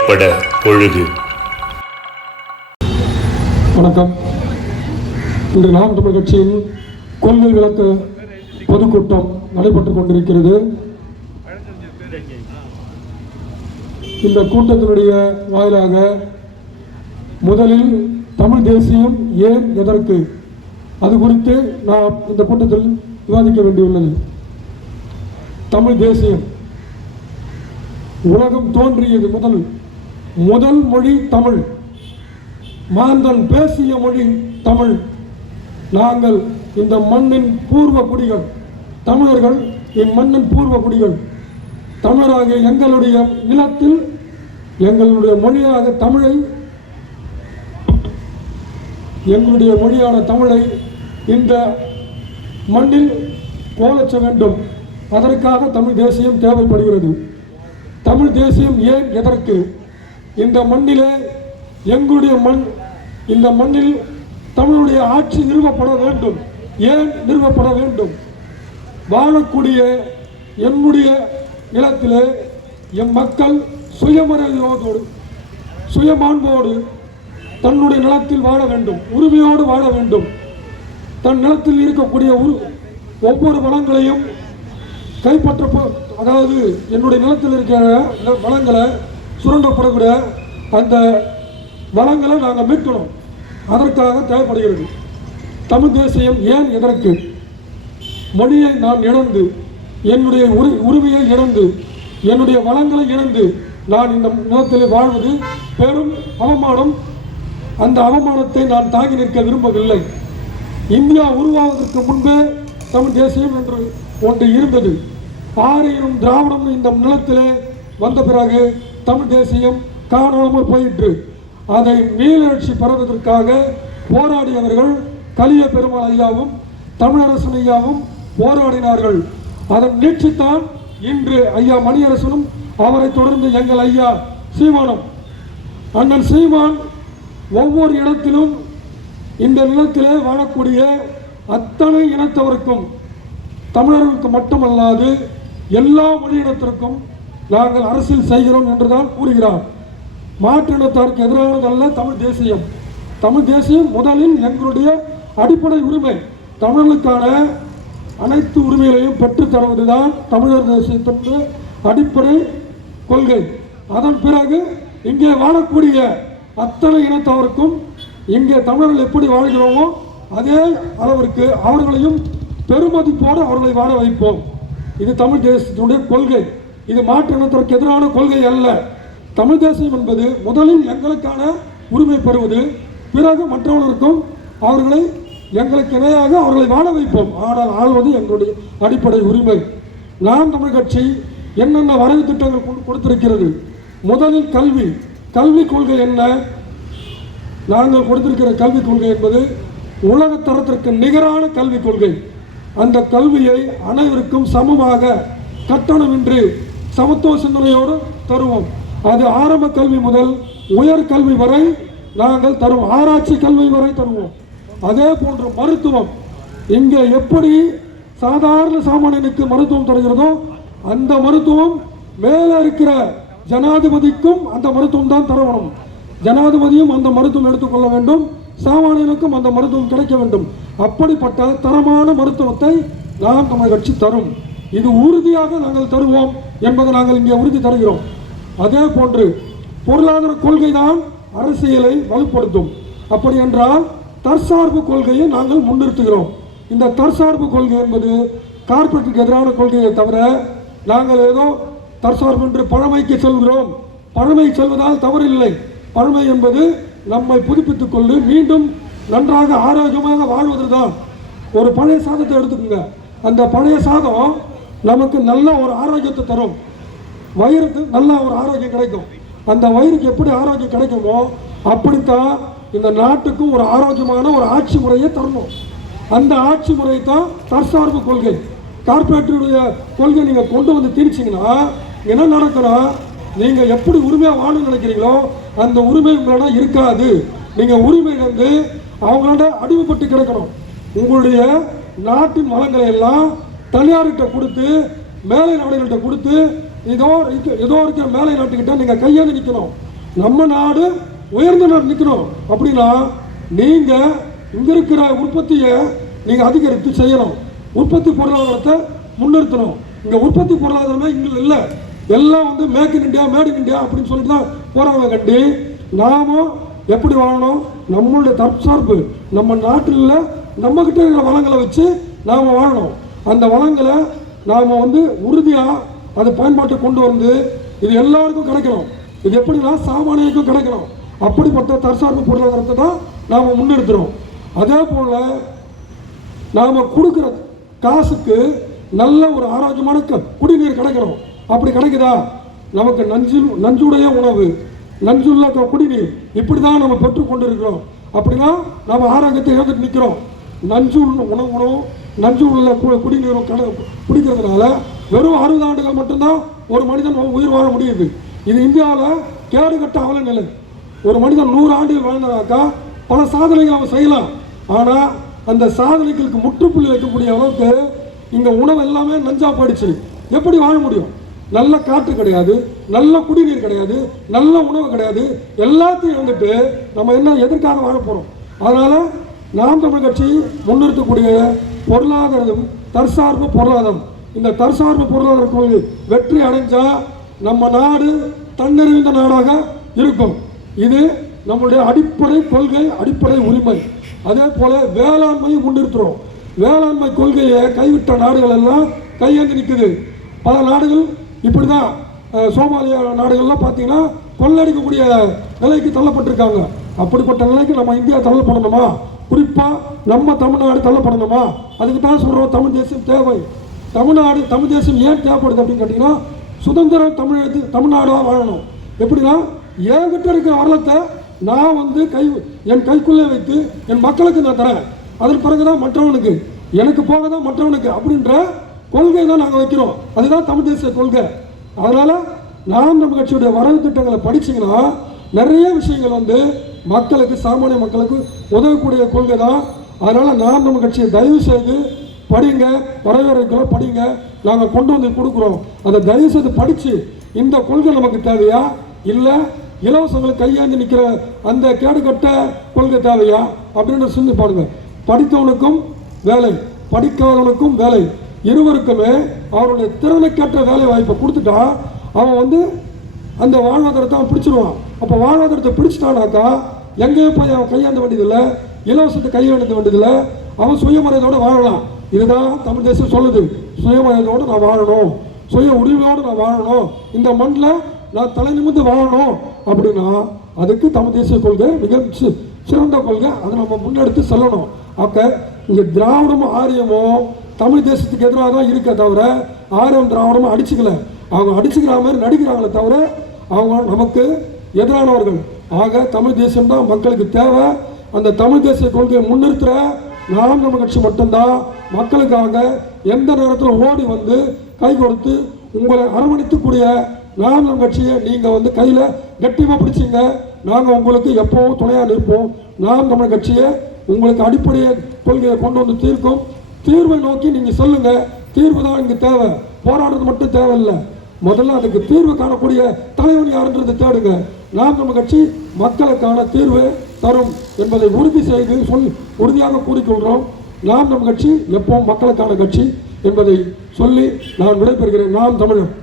திரைப்பட பொழுது. வணக்கம். இன்று நாம் தமிழ் கட்சியின் கொள்கை விளக்க பொதுக்கூட்டம் நடைபெற்றுக் கொண்டிருக்கிறது. இந்த கூட்டத்தினுடைய வாயிலாக முதலில் தமிழ் தேசியம் ஏன் எதற்கு? அது குறித்து நாம் இந்த கூட்டத்தில் விவாதிக்க வேண்டியுள்ளது. தமிழ் தேசியம் உலகம் தோன்றியது முதல் முதல் மொழி தமிழ். மாந்தன் பேசிய மொழி தமிழ். நாங்கள் இந்த மண்ணின் பூர்வ குடிகள் தமிழர்கள் இம்மண்ணின் பூர்வ குடிகள் தமிழாக எங்களுடைய நிலத்தில் எங்களுடைய மொழியாக தமிழை எங்களுடைய மொழியான தமிழை இந்த மண்ணில் கோலச்ச வேண்டும். அதற்காக தமிழ் தேசியம் தேவைப்படுகிறது. தமிழ் தேசியம் ஏன் எதற்கு? இந்த மண்ணிலே எங்களுடைய மண் இந்த மண்ணில் தமிழுடைய ஆட்சி நிறுவப்பட வேண்டும். ஏன் நிறுவப்பட வேண்டும்? வாழக்கூடிய என்னுடைய நிலத்திலே எம் மக்கள் சுயமரியாதையோடு சுயமாண்போடு தன்னுடைய நிலத்தில் வாழ வேண்டும் உரிமையோடு வாழ வேண்டும். தன் நிலத்தில் இருக்கக்கூடிய உரு ஒவ்வொரு வளங்களையும் கைப்பற்ற அதாவது என்னுடைய நிலத்தில் இருக்கிற வளங்களை சுரண்டப்படக்கூடிய அந்த வளங்களை நாங்கள் மீட்கணும். அதற்காக தேவைப்படுகிறது. தமிழ் தேசியம் ஏன் எதற்கு? மொழியை நான் இழந்து என்னுடைய உரி உரிமையை இழந்து என்னுடைய வளங்களை இழந்து நான் இந்த நிலத்தில் வாழ்வது பெரும் அவமானம். அந்த அவமானத்தை நான் தாங்கி நிற்க விரும்பவில்லை. இந்தியா உருவாவதற்கு முன்பே தமிழ் தேசியம் என்று ஒன்று இருந்தது. ஆரியரும் திராவிடம் இந்த நிலத்திலே வந்த பிறகு தமிழ் தேசியம் காணாமல் போயிற்று. அதை மீளெழுச்சி பெறுவதற்காக போராடியவர்கள் கலிய பெருமாள் ஐயாவும் தமிழரசன் ஐயாவும் போராடினார்கள். அதன் நீட்சித்தான் இன்று ஐயா மணியரசனும் அவரை தொடர்ந்து எங்கள் ஐயா சீமானும். அண்ணன் சீமான் ஒவ்வொரு இடத்திலும் இந்த நிலத்திலே வாழக்கூடிய அத்தனை இனத்தவருக்கும் தமிழர்களுக்கு மட்டுமல்லாது எல்லா மொழியினத்திற்கும் நாங்கள் அரசியல் செய்கிறோம் என்றுதான் கூறுகிறார். மாற்றினத்தாருக்கு எதிரானதல்ல தமிழ் தேசியம். தமிழ் தேசியம் முதலில் எங்களுடைய அடிப்படை உரிமை. தமிழர்களுக்கான அனைத்து உரிமைகளையும் பெற்றுத் தருவதுதான் தமிழர் தேசியத்தினுடைய அடிப்படை கொள்கை. அதன் பிறகு இங்கே வாழக்கூடிய அத்தனை இனத்தவருக்கும் இங்கே தமிழர்கள் எப்படி வாழ்கிறோமோ அதே அளவிற்கு அவர்களையும் பெருமதிப்போடு அவர்களை வாழ வைப்போம். இது தமிழ் தேசத்தினுடைய கொள்கை. இது மாற்று இனத்திற்கு எதிரான கொள்கை அல்ல. தமிழ் தேசியம் என்பது முதலில் எங்களுக்கான உரிமை பெறுவது பிறகு மற்றவர்களுக்கும் அவர்களை எங்களுக்கு இணையாக அவர்களை வாழ வைப்போம். ஆனால் ஆள்வது எங்களுடைய அடிப்படை உரிமை. நாம் தமிழ் கட்சி என்னென்ன வரைவு திட்டங்கள் கொடுத்திருக்கிறது? முதலில் கல்வி. கல்வி கொள்கை என்ன? நாங்கள் கொடுத்திருக்கிற கல்விக் கொள்கை என்பது உலக தரத்திற்கு நிகரான கல்விக் கொள்கை. அந்த கல்வியை அனைவருக்கும் சமமாக கட்டணமின்றி சமத்துவ சிந்தனையோடு தருவோம். அது ஆரம்ப கல்வி முதல் உயர் கல்வி வரை நாங்கள் தருவோம் ஆராய்ச்சி கல்வி வரை தருவோம். அதே போன்று மருத்துவம். இங்கே எப்படி சாதாரண சாமானியனுக்கு மருத்துவம் தருகிறதோ அந்த மருத்துவம் மேலே இருக்கிற ஜனாதிபதிக்கும் அந்த மருத்துவம் தான் தரவணும் ஜனாதிபதியும் அந்த மருத்துவம் எடுத்துக்கொள்ள வேண்டும். சாமானியனுக்கும் அந்த மருத்துவம் கிடைக்க வேண்டும். அப்படிப்பட்ட தரமான மருத்துவத்தை நாம் தமிழ் கட்சி தரும். இது உறுதியாக நாங்கள் தருவோம் என்பதை நாங்கள் இங்கே உறுதி தருகிறோம். அதே போன்று பொருளாதார கொள்கை தான் அரசியலை வலுப்படுத்தும். அப்படி என்றால் தற்சார்பு கொள்கையை நாங்கள் முன்னிறுத்துகிறோம். இந்த தற்சார்பு கொள்கை என்பது கார்பரேட்டுக்கு எதிரான கொள்கையை தவிர நாங்கள் ஏதோ தற்சார்பு என்று பழமைக்கு செல்கிறோம். பழமை செல்வதால் தவறில்லை. பழமை என்பது நம்மை புதுப்பித்துக் கொண்டு மீண்டும் நன்றாக ஆரோக்கியமாக வாழ்வதுதான். ஒரு பழைய சாதத்தை எடுத்துக்கோங்க. அந்த பழைய சாதம் நமக்கு நல்ல ஒரு ஆரோக்கியத்தை தரும். வயிறுக்கு நல்ல ஒரு ஆரோக்கியம் கிடைக்கும். அந்த வயிறுக்கு எப்படி ஆரோக்கியம் கிடைக்குமோ அப்படித்தான் இந்த நாட்டுக்கும் ஒரு ஆரோக்கியமான ஒரு ஆட்சி முறையை தரணும். அந்த ஆட்சி முறை தான் தற்சார்பு கொள்கை. கார்பரேட்டருடைய கொள்கை நீங்கள் கொண்டு வந்து திணிச்சிங்கன்னா என்ன நடக்கணும் நீங்கள் எப்படி உரிமையாக வாழ நினைக்கிறீங்களோ அந்த உரிமை உங்களிடம் இருக்காது. நீங்கள் உரிமை இழந்து அவங்களோட அடிமைப்பட்டு கிடக்கணும். உங்களுடைய நாட்டின் வளங்களை எல்லாம் தனியார்கிட்ட கொடுத்து மேலை நாடுகள்கிட்ட கொடுத்து ஏதோ இருக்க- ஏதோ இருக்கிற மேலை நாட்டுக்கிட்ட நீங்கள் கையாண்டு நிற்கணும் நம்ம நாடு உயர்ந்த நாடு நிற்கணும் அப்படின்னா நீங்கள் இங்கே இருக்கிற உற்பத்தியை நீங்கள் அதிகரித்து செய்யணும். உற்பத்தி பொருளாதாரத்தை முன்னிறுத்தணும். இங்கே உற்பத்தி பொருளாதாரமே இங்கே இல்லை. எல்லாம் வந்து make in India made in India அப்படின்னு சொல்லிட்டு தான் போகிறாங்க கண்டி. நாமும் எப்படி வாழணும்? நம்மளுடைய தற்சார்பு. நம்ம நாட்டில் நம்மக்கிட்ட இருக்கிற வளங்களை வச்சு நாம் வாழணும். அந்த வளங்களை நாம் வந்து உறுதியாக அது பயன்பாட்டை கொண்டு வந்து இது எல்லாருக்கும் கிடைக்கணும் இது எப்படின்னா சாமானியக்கும் கிடைக்கணும் அப்படிப்பட்ட தற்சார்பு பொருளாதாரத்தை தான் நாம் முன்னெடுத்துறோம் அதே போல் நாம் கொடுக்குற காசுக்கு நல்ல ஒரு ஆரோக்கியமான க- குடிநீர் கிடைக்கணும் அப்படி கிடைக்குதா? நமக்கு நஞ்சு நஞ்சுடைய உணவு நஞ்சுள்ள குடிநீர் இப்படி தான் நம்ம பெற்று கொண்டு இருக்கிறோம் அப்படின்னா நம்ம ஆரோக்கியத்தை இழந்துட்டு நிற்கிறோம் நஞ்சு உள்ள உணவு உணவும் நஞ்சு உள்ள கு- குடிநீரும் கட குடிக்கிறதுனால வெறும் அறுபது ஆண்டுகள் மட்டும்தான் ஒரு மனிதன் உயிர் வாழ முடியுது. இது இந்தியாவில் கேடு கட்ட அவல நிலை. ஒரு மனிதன் நூறு ஆண்டுகள் வாழ்ந்ததாக்கா பல சாதனைகள் அவன் செய்யலாம். ஆனால் அந்த சாதனைகளுக்கு முற்றுப்புள்ளி வைக்கக்கூடிய அளவுக்கு இங்கே உணவு எல்லாமே நஞ்சாக போயிடுச்சு. எப்படி வாழ முடியும்? நல்ல காற்று கிடையாது நல்ல குடிநீர் கிடையாது நல்ல உணவு கிடையாது. எல்லாத்தையும் வந்துட்டு நம்ம என்ன எதற்காக வாழ போகிறோம் அதனால் நாம் தமிழ் கட்சி முன்னிறுத்தக்கூடிய பொருளாதாரம் தற்சார்பு பொருளாதாரம். இந்த தற்சார்பு பொருளாதார கொள்கை வெற்றி அடைஞ்சால் நம்ம நாடு தன்னறிந்த நாடாக இருக்கும். இது நம்மளுடைய அடிப்படை கொள்கை அடிப்படை உரிமை. அதே போல் வேளாண்மையை முன்னிறுத்துறோம். வேளாண்மை கொள்கையை கைவிட்ட நாடுகள் எல்லாம் கையேந்தி நிற்குது பல நாடுகள் இப்படி தான் சோமாலியா நாடுகள்லாம் பார்த்தீங்கன்னா கொள்ளடிக்கக்கூடிய நிலைக்கு தள்ளப்பட்டிருக்காங்க. அப்படிப்பட்ட நிலைக்கு நம்ம இந்தியா தள்ளப்படணுமா? குறிப்பாக நம்ம தமிழ்நாடு தள்ளப்படணுமா? அதுக்கு தான் சொல்கிறோம் தமிழ் தேசம் தேவை. தமிழ்நாடு தமிழ் தேசம் ஏன் தேவைப்படுது அப்படின்னு கேட்டிங்கன்னா சுதந்திரம் தமிழ் தமிழ்நாடாக வாழணும். எப்படின்னா என்கிட்ட இருக்கிற வரலத்தை நான் வந்து கை என் கைக்குள்ளே வைத்து என் மக்களுக்கு நான் தரேன். அதன் பிறகு தான் மற்றவனுக்கு எனக்கு போக தான் மற்றவனுக்கு அப்படின்ற கொள்கை தான் நாங்கள் வைக்கிறோம். அதுதான் தமிழ் தேசிய கொள்கை. அதனால் நாம் நம்ம கட்சியுடைய வரவு திட்டங்களை படிச்சீங்கன்னா நிறைய விஷயங்கள் வந்து மக்களுக்கு சாமானிய மக்களுக்கு உதவக்கூடிய கொள்கை தான். அதனால் நாம் நம்ம கட்சியை தயவு செய்து படிங்க வரவேற்கிறோம் படிங்க. நாங்கள் கொண்டு வந்து கொடுக்குறோம். அதை தயவு செய்து படித்து இந்த கொள்கை நமக்கு தேவையா? இல்லை இலவசங்களுக்கு கையாந்து நிற்கிற அந்த கேடுகட்ட கொள்கை தேவையா? அப்படின்னு சிந்தி பாருங்க. படித்தவனுக்கும் வேலை படிக்காதவனுக்கும் வேலை. இருவருக்குமே அவருடைய திறனுக்கேற்ற வேலை வாய்ப்பை கொடுத்துட்டா அவன் வந்து அந்த வாழ்வாதாரத்தை அவன் பிடிச்சிருவான். அப்போ வாழ்வாதாரத்தை பிடிச்சிட்டானாக்கா எங்கேயும் போய் அவன் கையாண்ட வேண்டியதில்லை இலவசத்தை கையாண்ட வேண்டியதில்லை அவன் சுயமரியாதையோட வாழலாம். இதுதான் தமிழ் தேசம் சொல்லுது. சுயமரியாதையோடு நான் வாழணும். சுய உரிமையோடு நான் வாழணும். இந்த மண்ணில் நான் தலை நிமிர்ந்து வாழணும். அப்படின்னா அதுக்கு தமிழ் தேசிய கொள்கை மிக சிறந்த கொள்கை. அதை நம்ம முன்னெடுத்து செல்லணும். அப்போ இங்கே திராவிடமும் ஆரியமும் தமிழ் தேசத்துக்கு எதிராக தான் இருக்க தவிர ஆரியம் திராவிடமும் அடிச்சுக்கல. அவங்க அடிச்சுக்கிற மாதிரி நடிக்கிறாங்களே தவிர அவங்க நமக்கு எதிரானவர்கள். ஆக தமிழ் தேசம்தான் மக்களுக்கு தேவை. அந்த தமிழ் தேசிய கொள்கையை முன்னிறுத்துற நாம் நம்ம கட்சி மட்டும்தான் மக்களுக்காக எந்த நேரத்தில் ஓடி வந்து கை கொடுத்து உங்களை அரவணைத்துக்கூடிய நாம் நம் கட்சியை நீங்கள் வந்து கையில் கட்டியமாக பிடிச்சிங்க. நாங்கள் உங்களுக்கு எப்போவும் துணையாக நிற்போம். நாம் நம்ம கட்சியை உங்களுக்கு அடிப்படையை கொள்கையை கொண்டு வந்து தீர்க்கும். தீர்வை நோக்கி நீங்கள் சொல்லுங்கள் தீர்வு தான் இங்கே தேவை. போராடுறது மட்டும் தேவையில்லை. முதல்ல அதுக்கு தீர்வு காணக்கூடிய தலைவன் யாருன்றது தேடுங்க. நாம் நம்ம கட்சி மக்களுக்கான தீர்வு தரும் என்பதை உறுதி செய்து சொல்லி உறுதியாக கூறிக்கொள்கிறோம். நாம் நம் கட்சி எப்பவும் மக்களுக்கான கட்சி என்பதை சொல்லி நான் விடைபெறுகிறேன். நாம் தமிழர்.